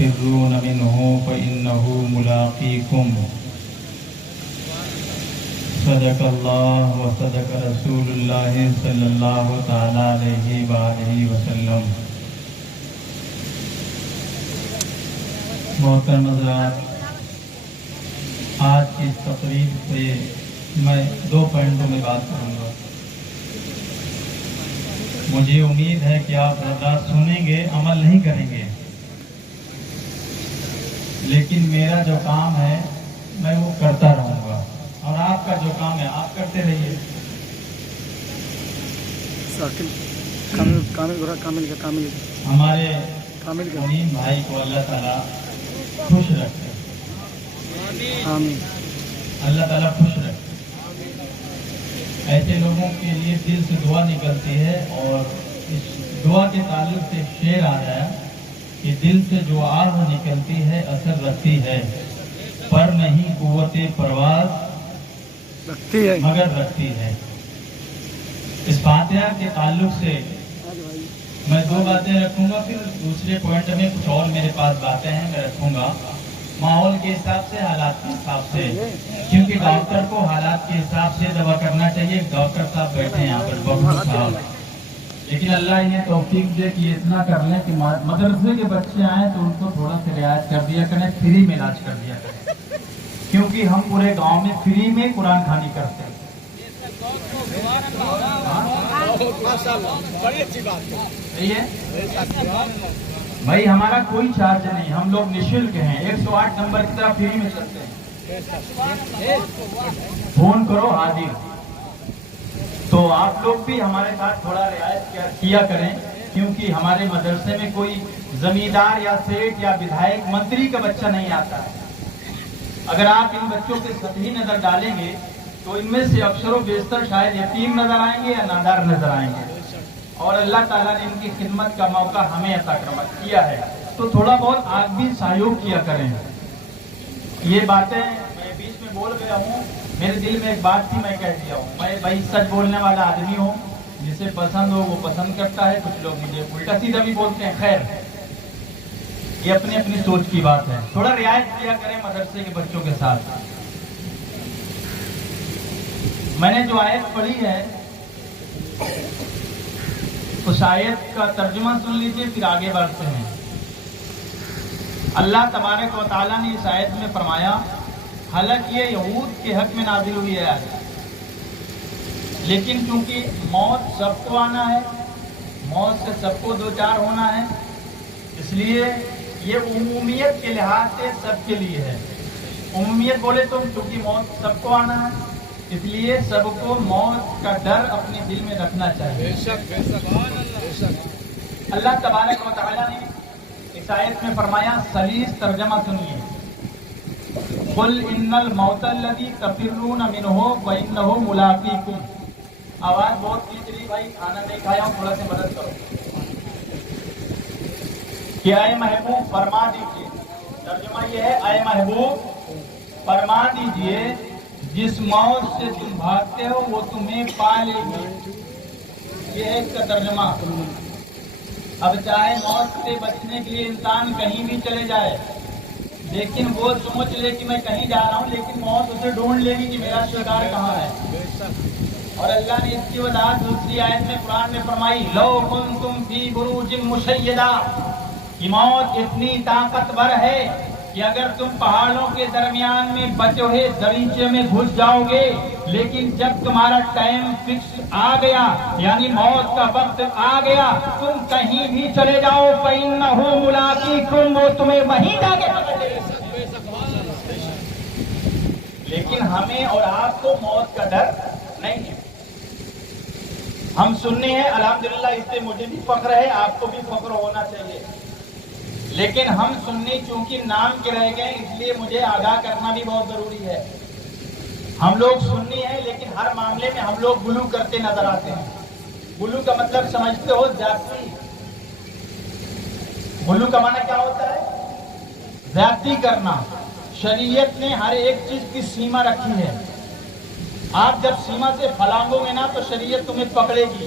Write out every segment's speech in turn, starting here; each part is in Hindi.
तफिर्रून मिन्हु फ़इन्नहु मुलाक़ीकुम। सदक़ल्लाह व सदक़ रसूलुल्लाह सल्लल्लाहु तआला अलैहि व आलिहि वसल्लम। मोहतरम हज़रात, आज की तकरीर से मैं 2 पॉइंटों में बात करूँगा। मुझे उम्मीद है कि आप हज़रात सुनेंगे, अमल नहीं करेंगे, लेकिन मेरा जो काम है मैं वो करता रहूँगा और आपका जो काम है आप करते रहिए। हमारे मुनीम भाई को अल्लाह ताला खुश रखे, अल्लाह ताला खुश रखे। ऐसे लोगों के लिए दिल से दुआ निकलती है और इस दुआ के ताल्लुक से शेर आ रहा है कि दिल से जो आह निकलती है असर रखती है, पर नहीं कुव्वते परवाज़ रखती है मगर रखती है। इस फातिहा के ताल्लुक से मैं 2 बातें रखूंगा, फिर दूसरे पॉइंट में कुछ और मेरे पास बातें हैं मैं रखूंगा, माहौल के हिसाब से, हालात के हिसाब से, क्योंकि डॉक्टर को हालात के हिसाब से दवा करना चाहिए। डॉक्टर साहब बैठे हैं यहाँ पर, बबलू साहब, लेकिन अल्लाह इन्हें तौफीक दे कि इतना कर लें कि मदरसे के बच्चे आए तो उनको थोड़ा सा रियायत कर दिया करें, फ्री में इलाज कर दिया करें, क्योंकि हम पूरे गाँव में फ्री में कुरान खानी करते हैं। बड़ी अच्छी बात है भाई, हमारा कोई चार्ज नहीं, हम लोग निःशुल्क हैं। 108 नंबर की तरफ फ्री में चलते हैं, फोन करो हाजिर। तो आप लोग भी हमारे साथ थोड़ा रियायत किया करें, क्योंकि हमारे मदरसे में कोई जमींदार या सेठ या विधायक मंत्री का बच्चा नहीं आता है। अगर आप इन बच्चों पे सही नजर डालेंगे तो इनमें से अक्सरों बेशतर शायद यतीम नजर आएंगे या नादार नजर आएंगे, और अल्लाह ताला ने इनकी खिदमत का मौका हमें अता किया है, तो थोड़ा बहुत आप भी सहयोग किया करें। ये बातें मैं बीच में बोल गया हूँ, मेरे दिल में एक बात थी, मैं कह दिया हूँ। मैं भाई सच बोलने वाला आदमी हूँ, जिसे पसंद हो वो पसंद करता है, कुछ लोग मुझे उल्टा सीधा भी बोलते हैं। खैर, ये अपनी अपनी सोच की बात है। थोड़ा रियायत किया करें मदरसे के बच्चों के साथ। मैंने जो आयत पढ़ी है उस आयत का तर्जुमा सुन लीजिए, फिर आगे बढ़ते हैं। अल्लाह तबारक व तआला ने इस आयत में फरमाया, हालांकि ये यहूद के हक में नाजिल हुई है आयत, लेकिन क्योंकि मौत सबको आना है, मौत से सबको दो चार होना है, इसलिए ये उमूमियत के लिहाज से सबके लिए है। उमूमियत बोले तो क्योंकि मौत सबको आना है, इसलिए सबको मौत का डर अपने दिल में रखना चाहिए। अल्लाह तबारक व तआला ने इस आयत में फरमाया, सलीस तर्जमा सुनिए, कुल इन्नल मौतल्लज़ी तफिर्रून मिन्हु व इन्नहु मुलाक़ीकुम। आवाज बहुत तेज रही भाई, खाना नहीं खाया हूं, थोड़ा सा मदद करो। कि आए महबूब फरमा दीजिए, तर्जुमा ये है, आए महबूब फरमा दीजिए, जिस मौत से तुम भागते हो वो तुम्हें पा लेगी। ये है इसका तर्जुमा। अब चाहे मौत से बचने के लिए इंसान कहीं भी चले जाए, लेकिन वो सोच ले कि मैं कहीं जा रहा हूँ, लेकिन मौत उसे ढूंढ लेगी कि मेरा शिकार कहाँ है। और अल्लाह ने इसकी वजाहत दूसरी आयत में कुरान में फरमाई, लो कुंतुम फी बुरूजिन मुशय्यदा, कि मौत इतनी ताकतवर है कि अगर तुम पहाड़ों के दरमियान में बचे हुए दरीचे में घुस जाओगे, लेकिन जब तुम्हारा टाइम फिक्स आ गया, यानी मौत का वक्त आ गया, तुम कहीं भी चले जाओ, फ़इन्नहु मुलाक़ीकुम, वो तुम्हें वहीं जाके पकड़ेगा। लेकिन हमें और आपको मौत का डर नहीं है। हम सुन्नी हैं, अल्हम्दुलिल्लाह, इससे मुझे भी फख्र है, आपको भी फख्र होना चाहिए। लेकिन हम सुन्नी चूंकि नाम के रह गए, इसलिए मुझे आगाह करना भी बहुत जरूरी है। हम लोग सुन्नी हैं, लेकिन हर मामले में हम लोग गुलू करते नजर आते हैं। गुलू का मतलब समझते हो? ज्यादती। गुलू का माना क्या होता है? ज्यादती करना। शरीयत ने हर एक चीज की सीमा रखी है। आप जब सीमा से फलांगोगे ना तो शरीयत तुम्हें पकड़ेगी,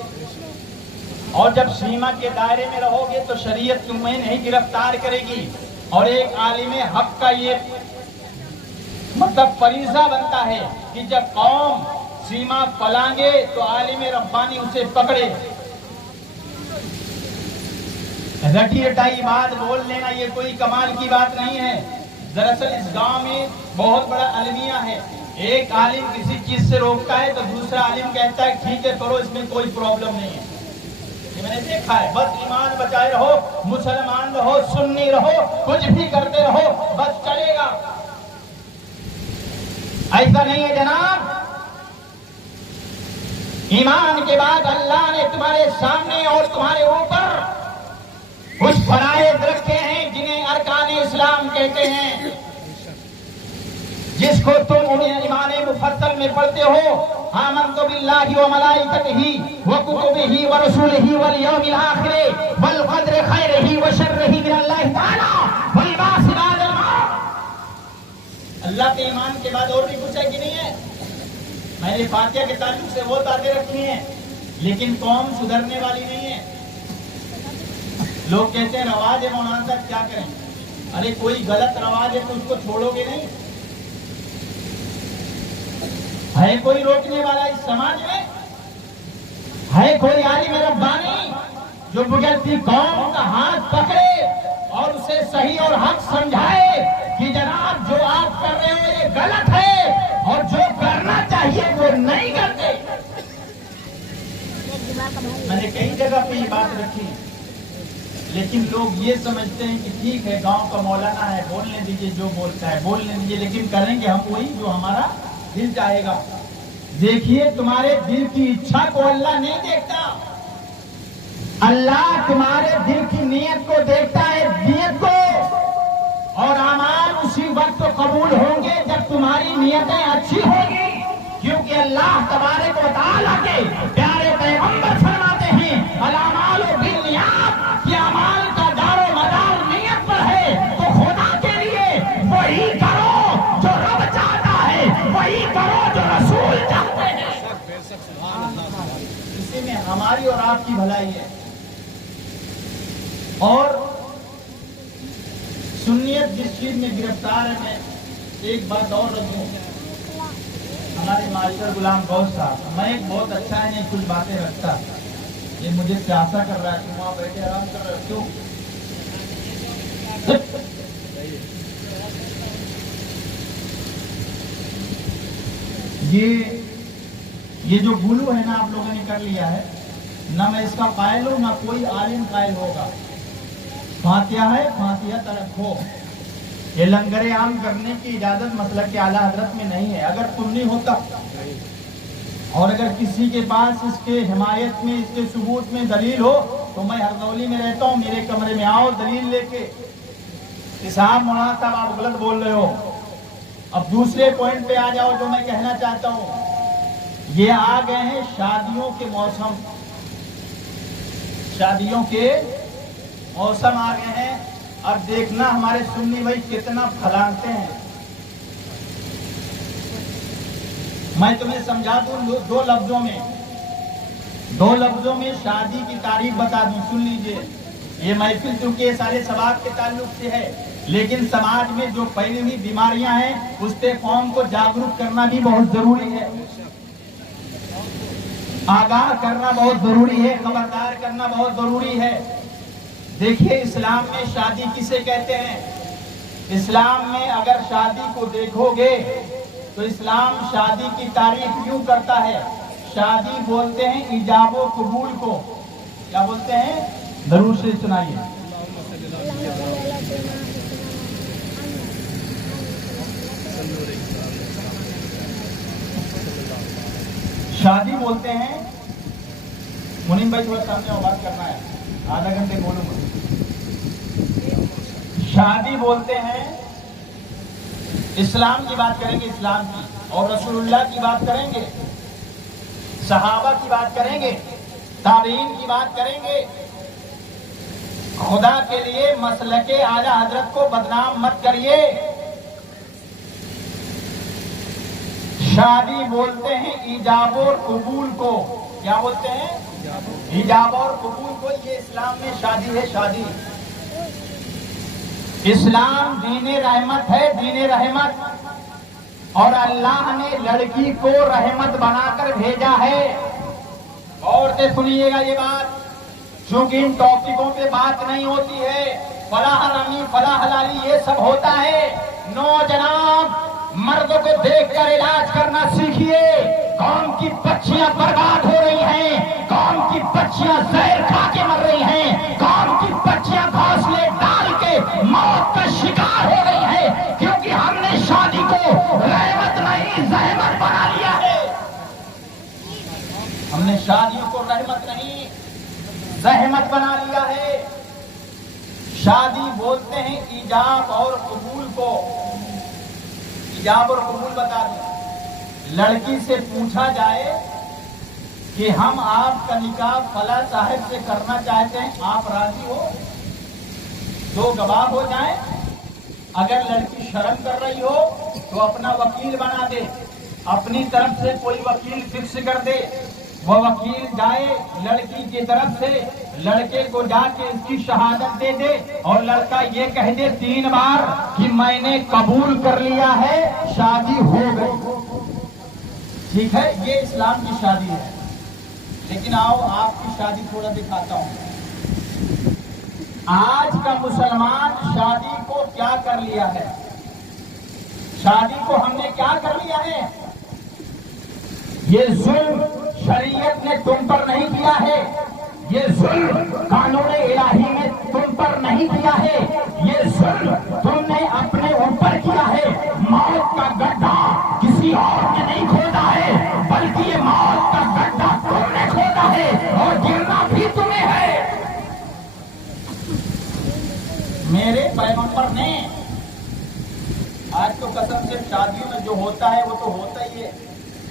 और जब सीमा के दायरे में रहोगे तो शरीयत तुम्हें नहीं गिरफ्तार करेगी। और एक आलिम हक का ये मतलब फरीजा बनता है कि जब कौम सीमा फलांगे तो आलिम रब्बानी उसे पकड़े। रटी रटाई बात बोल लेना ये कोई कमाल की बात नहीं है। दरअसल इस गांव में बहुत बड़ा अलमिया है। एक आलिम किसी चीज से रोकता है तो दूसरा आलिम कहता है ठीक है करो, इसमें कोई प्रॉब्लम नहीं है। ये मैंने देखा है। बस ईमान बचाए रहो, मुसलमान रहो, सुन्नी रहो, कुछ भी करते रहो, बस चलेगा। ऐसा नहीं है जनाब। ईमान के बाद अल्लाह ने तुम्हारे सामने और तुम्हारे ऊपर कुछ फराइज़ रखे हैं जिन्हें अरकान इस्लाम कहते हैं, जिसको तुम उन्हें ईमान मुफस्सल में पढ़ते हो। आमन्तु बिल्लाहि व मलाइकतिही व कुतुबिही व रसूलिही वल यौमिल आखिर वल क़द्रि खैरिही व शर्रिही मिनल्लाहि तआला व लिबासिल आदम। अल्लाह के ईमान के बाद और भी कुछ है कि नहीं है? मैंने फातिहा के ताल्लुक से वो बातें रखी हैं, लेकिन कौम सुधरने वाली नहीं है। लोग कहते हैं रवाज है मौलाना साहब क्या करें। अरे कोई गलत रवाज है तो उसको छोड़ोगे नहीं? है कोई रोकने वाला इस समाज में? है कोई आलिम रब्बानी जो बुझलती कौम का हाथ पकड़े और उसे सही और हक समझाए कि जनाब जो आप कर रहे हो ये गलत है और जो करना चाहिए वो नहीं करते? मैंने कई जगह पे ये बात रखी, लेकिन लोग ये समझते हैं कि ठीक है गांव का मौलाना है, बोलने दीजिए, जो बोलता है बोलने दीजिए, लेकिन करेंगे हम वही जो हमारा दिल चाहेगा। देखिए तुम्हारे दिल की इच्छा को अल्लाह नहीं देखता, अल्लाह तुम्हारे दिल की नीयत को देखता है, नीयत को। और अमाल उसी वक्त तो कबूल होंगे जब तुम्हारी नीयतें अच्छी होंगी, क्योंकि अल्लाह तबारक व तआला के प्यारे पैगंबर फरमाते हैं अल-अमालु बिन्नियात, कि अमाल का दारो मदार नीयत पर है। तो खुदा के लिए वही करो जो रब चाहता है, वही करो जो रसूल चाहते हैं। इसी में हमारी और आपकी भलाई है। और सुन्नियत जिस चीज में गिरफ्तार है, मैं एक बात और रखूं, हमारे मास्टर गुलाम गौस साहब, मैं एक बहुत अच्छा है नहीं कुछ बातें रखता, ये मुझे चासा कर रहा है कि वहां बैठे आराम कर रहे हो क्यों? ये जो गुलू है ना आप लोगों ने कर लिया है ना, मैं इसका कायल हूं ना कोई आलिम कायल होगा। फातिहा है, फातिहा तरफ हो। ये लंगरे आम करने की इजाजत मसलक के आला हजरत में नहीं है। अगर सुन्नी होता और अगर किसी के पास इसके हिमायत में, इसके सबूत में दलील हो तो मैं हरदौली में रहता हूँ, मेरे कमरे में आओ दलील लेके। साहब मौलाना साहब आप गलत बोल रहे हो। अब दूसरे पॉइंट पे आ जाओ जो मैं कहना चाहता हूँ। ये आ गए हैं शादियों के मौसम, शादियों के मौसम आ गए हैं। अब देखना हमारे सुन्नी भाई कितना फलांगते हैं। मैं तुम्हें समझा दूं दो लफ्जों में शादी की तारीफ बता दूं, सुन लीजिए। ये महफिल चूंकि सारे सवाब के ताल्लुक से है, लेकिन समाज में जो फैली हुई बीमारियां हैं उस पे कौम को जागरूक करना भी बहुत जरूरी है, आगाह करना बहुत जरूरी है, खबरदार करना बहुत जरूरी है। देखिए इस्लाम में शादी किसे कहते हैं? इस्लाम में अगर शादी को देखोगे तो इस्लाम शादी की तारीफ यूं करता है। शादी बोलते हैं इजाबो कबूल को। क्या बोलते हैं? जरूर से सुनाइए। शादी बोलते हैं, मुनीम भाई थोड़ा सामने बात करना है, आधा घंटे बोलूंगा। शादी बोलते हैं, इस्लाम की बात करेंगे, इस्लाम की, और रसूलुल्लाह की बात करेंगे, सहाबा की बात करेंगे, ताबीन की बात करेंगे। खुदा के लिए मसलके आला हजरत को बदनाम मत करिए। शादी बोलते हैं ईजाब और कबूल को। क्या बोलते हैं? ईजाब और कबूल को। ये इस्लाम में शादी है। शादी इस्लाम दीने रहमत है, दीने रहमत। और अल्लाह ने लड़की को रहमत बनाकर भेजा है। और से सुनिएगा ये बात, क्योंकि इन टॉपिकों पे बात नहीं होती है। फला हरामी फला हलाली ये सब होता है। नौजवान मर्दों को देखकर इलाज करना सीखिए। कौम की बच्चियां बर्बाद हो रही हैं, कौम की बच्चियां जहर खा के मर रही हैं, कौम की बच्चियां घोंसले डाल के मौत का शिकार हो रही हैं, क्योंकि हमने शादी को रहमत नहीं जहमत बना लिया है। हमने शादियों को रहमत नहीं जहमत बना लिया है। शादी बोलते हैं ईजाब और कबूल को। ईजाब और कबूल बता दें। लड़की से पूछा जाए कि हम आपका निकाह फला साहब से करना चाहते हैं, आप राजी हो? दो गवाह हो जाएं। अगर लड़की शर्म कर रही हो तो अपना वकील बना दे, अपनी तरफ से कोई वकील फिक्स कर दे। वो वकील जाए लड़की की तरफ से, लड़के को जाके इसकी शहादत दे दे और लड़का ये कह दे 3 बार कि मैंने कबूल कर लिया है, शादी हो गई। ठीक है, ये इस्लाम की शादी है। लेकिन आओ आपकी शादी थोड़ा दिखाता हूं। आज का मुसलमान शादी को क्या कर लिया है? शादी को हमने क्या कर लिया है? ये जुल्म शरीयत ने तुम पर नहीं किया है, ये जुल्म कानून इलाही ने तुम पर नहीं किया है, ये जुल्म तुमने अपने ऊपर किया है। मौत का गड्ढा किसी और ने नहीं खोदा है, बल्कि ये मौत का गड्ढा तुमने खोदा है और गिरना भी तुम्हें है। मेरे पैगंबर ने, आज तो कसम से शादियों में जो होता है वो तो होता ही है।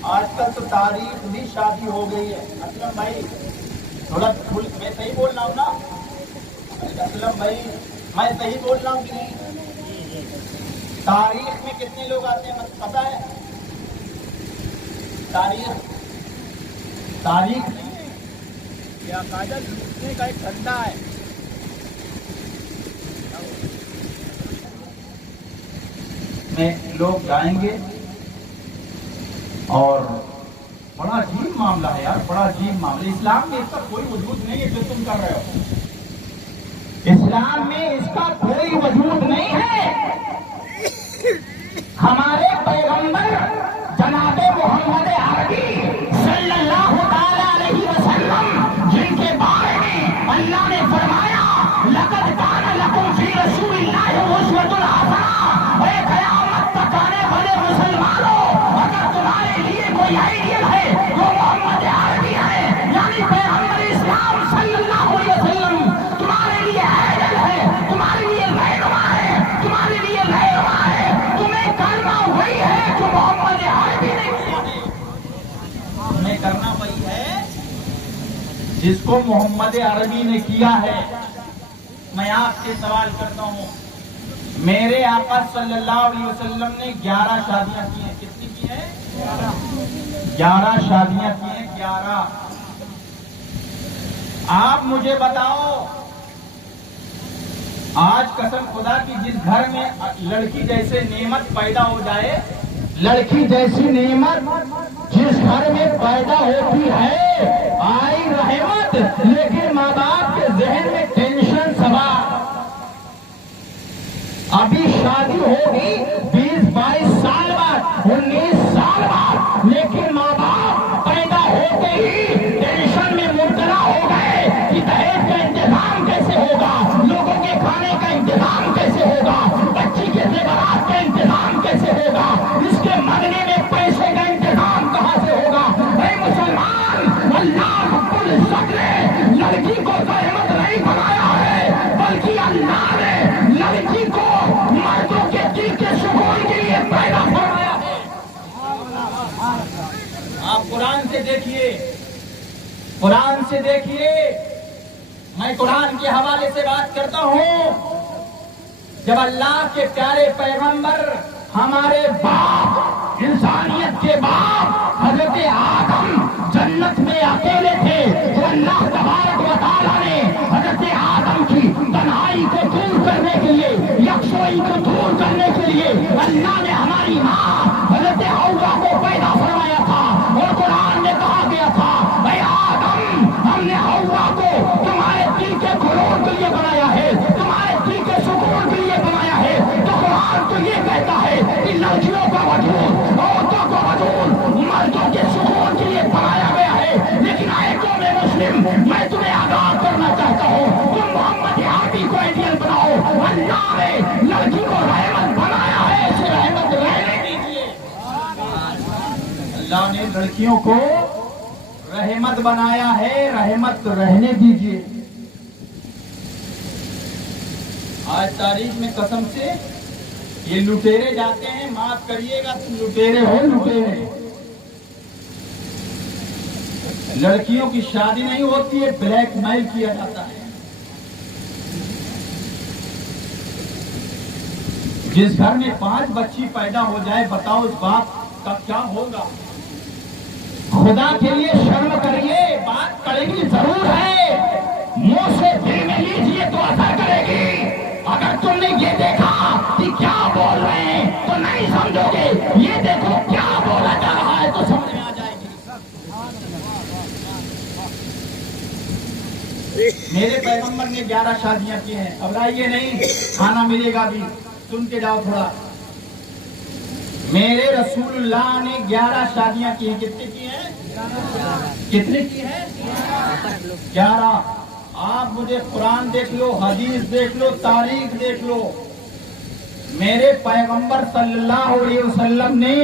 आजकल तो तारीख भी शादी हो गई है। असलम भाई थोड़ा फुल, मैं सही बोल रहा हूँ ना? असलम भाई मैं सही बोल रहा हूँ कि नहीं? तारीख में कितने लोग आते हैं पता है? तारीख या कागज लूटने का एक धंधा है। में लोग जाएंगे और बड़ा अजीब मामला है यार, बड़ा अजीब मामला। इस्लाम में इसका कोई वजूद नहीं है जो तुम कर रहे हो। इस्लाम में इसका कोई वजूद नहीं है। हमारे पैगंबर जनाबे मोहम्मद अरबी सल्लल्लाहु अलैहि वसल्लम, जिनके बारे में अल्लाह ने फरमाया लक़द कान लकुम फी रसूलिल्लाहि उस्वतुन हसना, क़यामत तक आने वाले मुसलमानों, अगर तुम्हारे लिए कोई आइडियल है तो मोहम्मद अरबी है, यानी पैगंबर इस्लाम सल्लल्लाहु अलैहि वसल्लम तुम्हारे लिए आइडियल है, तुम्हारे लिए रहनुमा है, तुम्हारे लिए रहनुमा है। तुम्हें करना वही है जो मोहम्मद अरबी ने किया है। तुम्हें करना वही है जिसको मोहम्मद अरबी ने किया है। मैं आपसे सवाल करता हूँ, मेरे आका सल्लल्लाहु अलैहि वसल्लम ने 11 शादियां की हैं। कितनी की हैं? 11 शादियां की हैं, 11। आप मुझे बताओ, आज कसम खुदा की जिस घर में लड़की जैसे नेमत पैदा हो जाए, लड़की जैसी नेमत जिस घर में पैदा होती है, आई रहमत, लेकिन माँ बाप के जहन में टेंशन सवार। अभी शादी होगी 20-22 साल बाद, 19 साल बाद, लेकिन माँ बाप पैदा होते ही टेंशन में मुब्तला हो गए कि दहेज का इंतजाम कैसे होगा, लोगों के खाने का इंतजाम कैसे होगा, बच्ची के ज़ेवरात का इंतजाम कैसे होगा, इसके मरने में पैसे का इंतजाम कहाँ से होगा। भाई मुसलमान, अल्लाह रब्बुल इज्जत ने लड़की को रहमत नहीं बनाया है, बल्कि अल्लाह ने लड़की को मर्दों के दिल के सुकून के लिए पैदा फरमाया है। आप कुरान से देखिए, कुरान से देखिए। मैं कुरान के हवाले से बात करता हूँ। जब अल्लाह के प्यारे पैगंबर, हमारे बाप, इंसानियत के बाप हजरत आदम जन्नत में अकेले थे, तो अल्लाह तबारक व तआला ने हजरत आदम की तन्हाई को दूर करने के लिए, यकसोई को दूर करने के लिए अल्लाह ने हमारी माँ हज़रत हव्वा को पैदा फरमाया था। और कुरान में कहा गया था, ऐ आदम, हमने हव्वा को तुम्हारे दिल के खुरूज के लिए बनाया है, तुम्हारे दिल के सुकून के लिए बनाया है। तो कुरान तो ये कहता है कि लड़कियों का वजूद, औरतों का वजूद मर्दों के सुकून के लिए बनाया गया है। लेकिन आए कौम मुस्लिम, मैं तुम्हें आगाह करना चाहता हूँ, तुम मोहम्मद हादी को आइडियल बनाओ। अल्लाह ने लड़की को रहमत बनाया है, इसे रहमत रहने दीजिए। अल्लाह ने लड़कियों को रहमत बनाया है, रहमत रहने दीजिए। आज तारीख में कसम से ये लुटेरे जाते हैं, माफ करिएगा, तुम लुटेरे हो, लुटेरे। लड़कियों की शादी नहीं होती है, ब्लैकमेल किया जाता है। जिस घर में 5 बच्ची पैदा हो जाए, बताओ उस बाप का क्या होगा। खुदा के लिए शर्म करिए, बात करेगी जरूर है, मुंह से दिल में लीजिए तो असर करेगी। अगर तुमने ये देखा कि क्या बोल रहे हैं तो नहीं समझोगे, ये देखो क्या बोला जा रहा है तो समझ में आ जाएगी। मेरे पैगंबर ने 11 शादियां की हैं। घबराइए नहीं, खाना मिलेगा भी, सुन के जाओ थोड़ा। मेरे रसूलुल्लाह ने 11 शादियां की हैं। कितनी की हैं? कितनी की हैं? 11। आप मुझे कुरान देख लो, हदीस देख लो, तारीख देख लो। मेरे पैगंबर सल्लल्लाहु अलैहि वसल्लम ने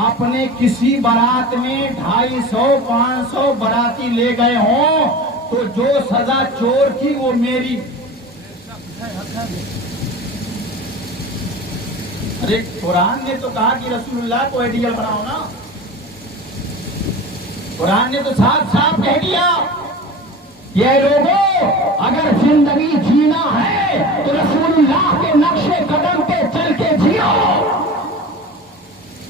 अपने किसी बारात में 250-500 बाराती ले गए हों तो जो सजा चोर की वो मेरी। अरे कुरान ने तो कहा कि रसूलुल्लाह को आइडियल बनाओ ना। कुरान ने तो साफ साफ कह दिया, ये लोगों अगर जिंदगी जीना है तो रसूलुल्लाह के नक्शे कदम पे चल के जियो।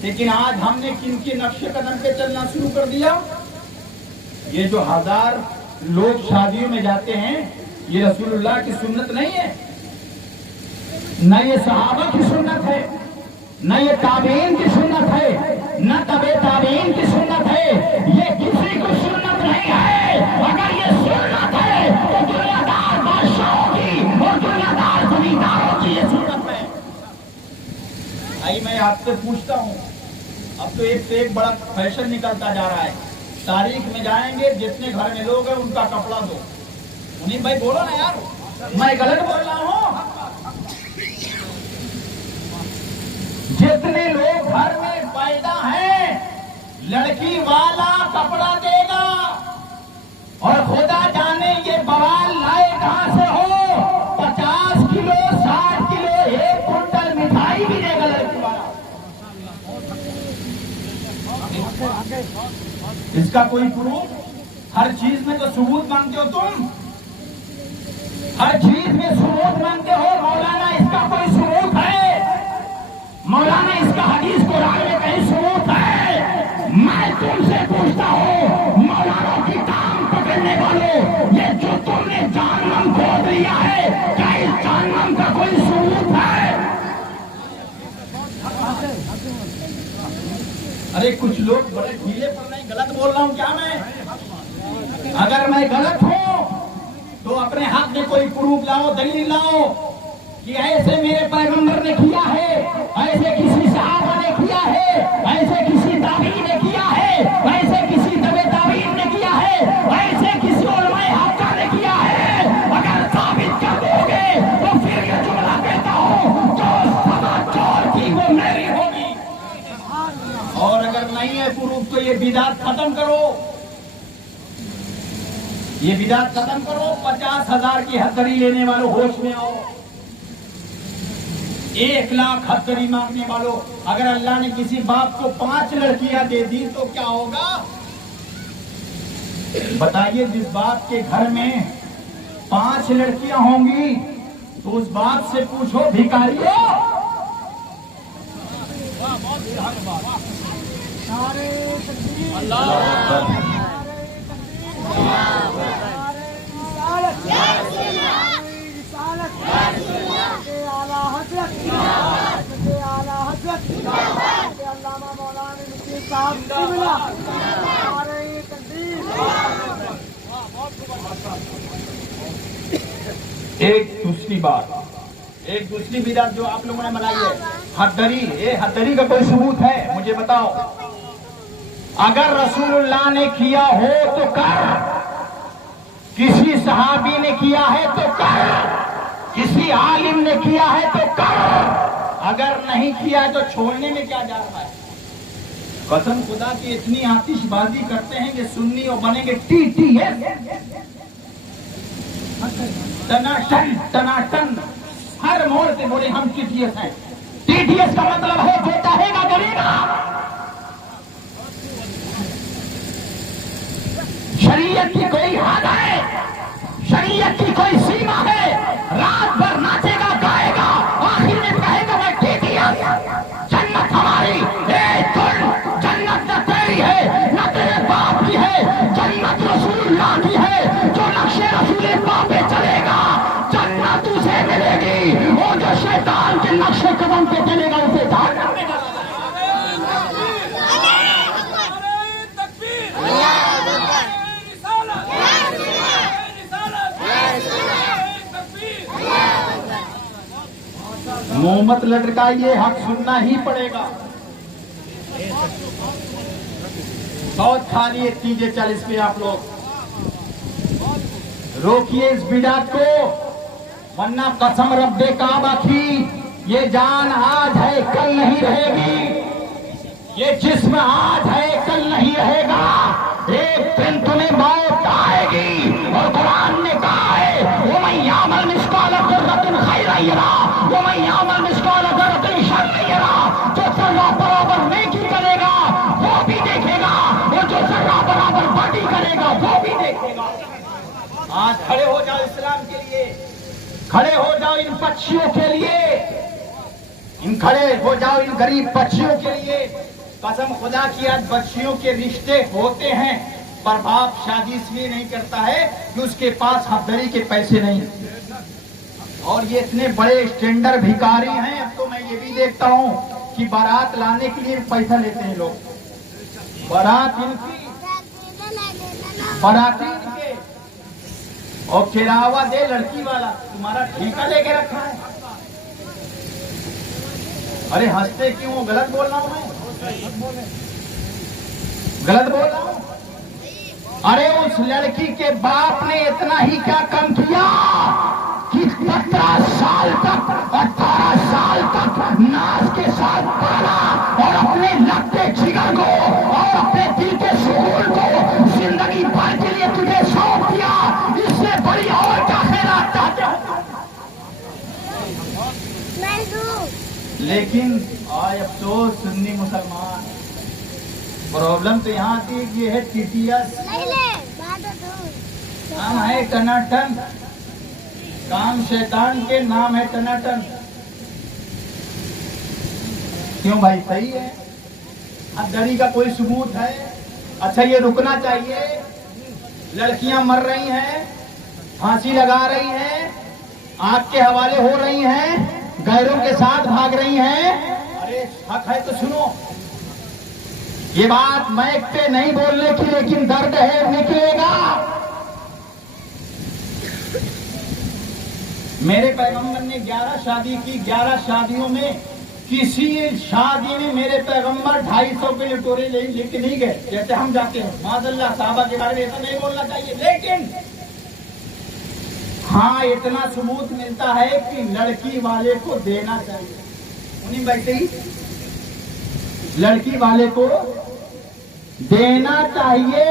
लेकिन आज हमने किनके नक्शे कदम पे चलना शुरू कर दिया? ये जो 1000 लोग शादियों में जाते हैं, ये रसूलुल्लाह की सुन्नत नहीं है, न ये सहाबा की सुन्नत है, न ये ताबीन की सुन्नत है, न तबे ताबीन की सुन्नत है। ये किसी को सुन्नत नहीं है। अगर ये सुन्नत है तो दुनियादार बादशाहों की और दुनियादार जमींदारों की ये सुन्नत है। भाई मैं आपसे पूछता हूँ, अब तो एक से एक बड़ा फैशन निकलता जा रहा है। तारीख में जाएंगे, जितने घर में लोग हैं उनका कपड़ा दो। उन्हीं भाई बोलो ना यार, मैं गलत बोल रहा हूँ? जितने लोग घर में पैदा हैं, लड़की वाला कपड़ा देगा। और खुदा जाने ये बवाल लाए कहां से हो। 50 किलो 60 किलो 1 कुंटल मिठाई भी देगा लड़की वाला। इसका कोई प्रूफ? हर चीज में तो सबूत मांगते हो तुम, हर चीज में सबूत मांगते हो। मौलाना इसका कोई सबूत है? मौलाना इसका हदीस कुरान में कहीं सबूत है? मैं तुमसे पूछता हूँ, मौलाना की टांग पकड़ने वालों, ये जो तुमने जानम खोद लिया है, क्या इस जानम का कोई सबूत है? अरे कुछ लोग बड़े ढीले पर नहीं, गलत बोल रहा हूँ क्या मैं? अगर मैं गलत हूँ तो अपने हाथ में कोई प्रूफ लाओ, दलील लाओ कि ऐसे मेरे पैगंबर ने किया है, ऐसे किसी सहाबा ने किया है, ऐसे किसी ताबीन ने किया है, ऐसे किसी तबे ताबीन ने किया है, ऐसे किसी उलमाए हक़ ने किया है। अगर साबित कर दोगे तो फिर ये जुमला कहता हूँ, जो सदा चोर की वो मेरी होगी। और अगर नहीं है प्रूफ तो ये बिदात खत्म करो, ये बिदात खत्म करो। 50,000 की हथकड़ी लेने वालों होश में आओ। 1 लाख हथकड़ी मांगने वालों, अगर अल्लाह ने किसी बाप को 5 लड़कियां दे दी तो क्या होगा? बताइए, जिस बाप के घर में 5 लड़कियां होंगी तो उस बाप से पूछो, भिखारियों। अल्लाह अल्लामा मौलाना नसीर साहब किबला हमारे तकदीर। एक दूसरी बिदात जो आप लोगों ने बनाई है, हदरी। ये हदरी का कोई सबूत है? मुझे बताओ। अगर रसूलुल्लाह ने किया हो तो कर, किसी सहाबी ने किया है तो कर, किसी आलिम ने किया है तो कर, अगर नहीं किया है तो छोड़ने में क्या जा रहा है? कसम खुदा की इतनी आतिशबाजी करते हैं कि सुन्नी और बनेंगे TTS, टनाटन टनाटन, हर मोड़ से बोले हम TTS हैं। TTS का मतलब है जो चाहेगा करेगा। शरीयत की कोई हद है, शरीयत की कोई सीमा है। रात भर नाचेगा गाएगा, आखिर में कहेगा मैं TTS। जन्नत हमारी, जन्नत न तेरी है न तेरे बाप की है, जन्नत रसूलुल्लाह की है। जो नक्शे रसूले पाप पे चलेगा जन्नत उसे मिलेगी, और जो शैतान के नक्शे कदम पे चलेगा उसे जहन्नम में डाला जाएगा। मुंह मत लटकाइए, हक सुनना ही पड़ेगा। बहुत खाली है चीजें 40 पे। आप लोग रोकिए इस बिदात को, वरना कसम रब्बे काबा की ये जान आज है कल नहीं रहेगी, ये जिस्म आज है कल नहीं रहेगा। एक दिन तुम्हें मौत आएगी, और कुरान ने कहा है वो मैं यामल मिस्काल ज़र्रतिन खैरन यरा वो मैं यामल मिस्काल ज़र्रतिन शर्रन यरा। जो जर्रा बराबर नेकी करेगा वो भी देखेगा, और जो जर्रा बराबर बदी करेगा वो भी देखेगा। आज खड़े हो जाओ इस्लाम के लिए, खड़े हो जाओ इन पक्षियों के लिए, खड़े हो जाओ इन गरीब पक्षियों के लिए। कसम खुदा की आज बच्चियों के रिश्ते होते हैं, पर बाप शादी इसलिए नहीं करता है कि उसके पास हफ्तरी के पैसे नहीं। और ये इतने बड़े स्टैंडर्ड भिखारी हैं। अब तो मैं ये भी देखता हूँ कि बारात लाने के लिए पैसा लेते हैं लोग। बारात इनकी, बाराती इनके, और किरावा दे लड़की वाला। तुम्हारा ठेका लेके रखा है। अरे हंसते क्यों? गलत बोल रहा हूं मैं? गलत बोल रहा हूं? अरे उस लड़की के बाप ने इतना ही क्या कम किया कि 17 साल तक 18 साल तक नाज के साथ पाला, और अपने लगते जिगर को और अपने दिल के सुकून को जिंदगी भर के लिए तुझे सौंप दिया। इससे बड़ी और क्या खैरात चाहते हो? लेकिन आज अफसोस सुन्नी मुसलमान, प्रॉब्लम तो यहाँ आती है कि ये है TTS, नाम है टनाटन, काम शैतान के नाम है टनाटन। क्यों भाई? सही है। अब दरी का कोई सबूत है? अच्छा ये रुकना चाहिए। लड़कियां मर रही हैं, फांसी लगा रही हैं, आग के हवाले हो रही हैं, गैरों के साथ भाग रही हैं। अरे हक है तो सुनो। ये बात माइक पे नहीं बोलने की, लेकिन दर्द है निकलेगा। मेरे पैगंबर ने 11 शादी की। 11 शादियों में किसी शादी में मेरे पैगंबर 250 के लिटोरे लेके नहीं गए जैसे हम जाते हैं। माज़अल्लाह साहबा के बारे में ऐसा नहीं बोलना चाहिए, लेकिन हाँ इतना सबूत मिलता है कि लड़की वाले को देना चाहिए। उन्हीं वैसे ही लड़की वाले को देना चाहिए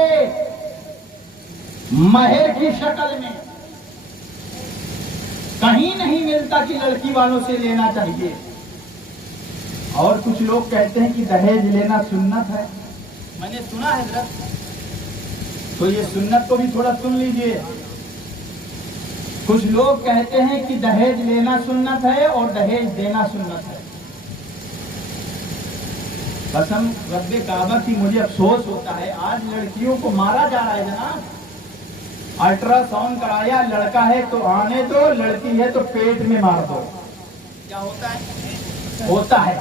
महर की शक्ल में। कहीं नहीं मिलता कि लड़की वालों से लेना चाहिए। और कुछ लोग कहते हैं कि दहेज लेना सुन्नत है। मैंने सुना है हज़रत, तो ये सुन्नत को भी थोड़ा सुन लीजिए। कुछ लोग कहते हैं कि दहेज लेना सुन्नत है और दहेज देना सुन्नत है। कसम रब्बे काबा की मुझे अफसोस होता है, आज लड़कियों को मारा जा रहा है जनाब। अल्ट्रासाउंड कराया, लड़का है तो आने दो, लड़की है तो पेट में मार दो। क्या होता है? होता है।